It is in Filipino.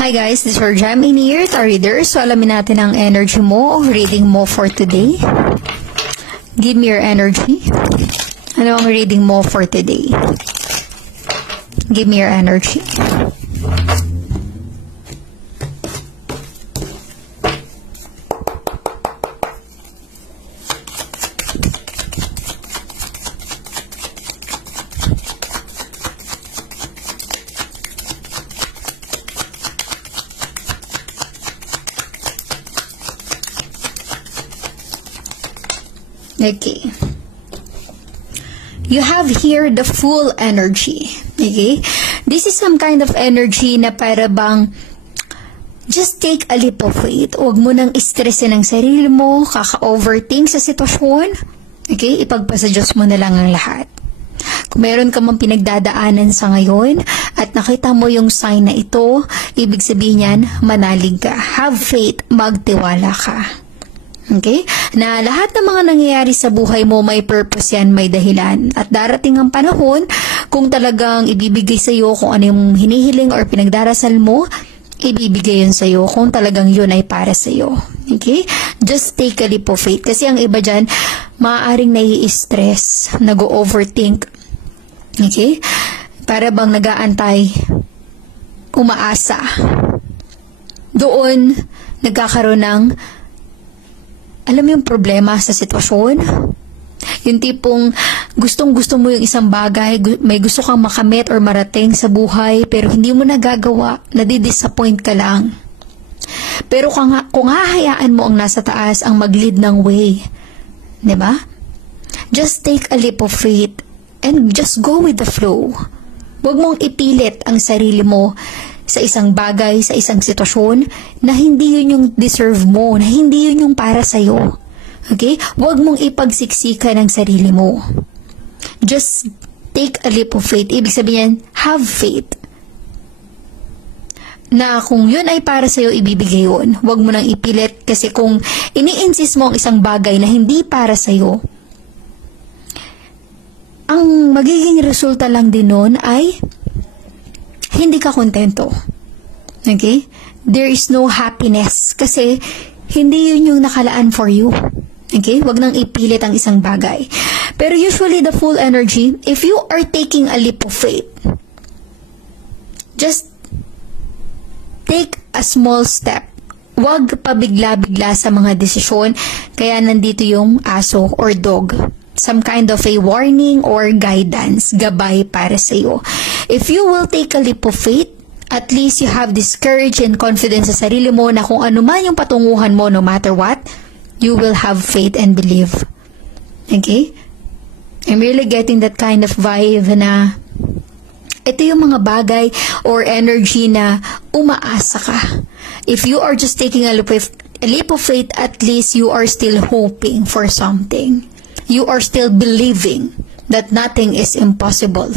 Hi guys, this is your Gemini here, Tarot reader. So alamin natin ang energy mo, reading mo for today. Give me your energy. Ano ang reading mo for today? Give me your energy. Okay. You have here the full energy. Okay? This is some kind of energy na para bang just take a leap of faith. Huwag mo nang stressin ang sarili mo, kaka-overthink sa sitwasyon. Okay? Ipagpasa Diyos mo na lang ang lahat. Kung meron ka mang pinagdadaanan sa ngayon at nakita mo yung sign na ito, ibig sabihin yan, manalig ka. Have faith, magtiwala ka. Okay? Na lahat ng mga nangyayari sa buhay mo, may purpose yan, may dahilan. At darating ang panahon, kung talagang ibibigay sa iyo kung ano yung hinihiling or pinagdarasal mo, ibibigay yun sa iyo kung talagang yun ay para sa iyo. Okay? Just take a leap of faith. Kasi ang iba dyan, maaaring nai-stress, nag-overthink. Okay? Para bang nag-aantay, umaasa. Doon, nagkakaroon ng alam mo yung problema sa sitwasyon? Yung tipong gustong-gusto mo yung isang bagay, may gusto kang makamit or marating sa buhay, pero hindi mo nagagawa, nadidisappoint ka lang. Pero kung hahayaan mo ang nasa taas ang mag-lead ng way, diba? Just take a leap of faith and just go with the flow. Huwag mong ipilit ang sarili mo sa isang bagay, sa isang sitwasyon, na hindi yun yung deserve mo, na hindi yun yung para sa'yo. Okay? Huwag mong ipagsiksikan ang sarili mo. Just take a leap of faith. Ibig sabihin, have faith. Na kung yun ay para sa'yo, ibibigay yun. Huwag mo nang ipilit kasi kung ini-insist mo ang isang bagay na hindi para sa'yo, ang magiging resulta lang din nun ay hindi ka kontento. Okay? There is no happiness kasi hindi yun yung nakalaan for you. Okay? Wag nang ipilit ang isang bagay. Pero usually the full energy, if you are taking a leap of faith, just take a small step. Wag pabigla-bigla sa mga desisyon. Kaya nandito yung aso or dog. Some kind of a warning or guidance, gabay para sa iyo. If you will take a leap of faith, at least you have this courage and confidence sa sarili mo na kung ano man yung patunguhan mo, no matter what, you will have faith and believe. Okay? I'm really getting that kind of vibe na ito yung mga bagay or energy na umaasa ka. If you are just taking a leap of faith, at least you are still hoping for something. You are still believing that nothing is impossible.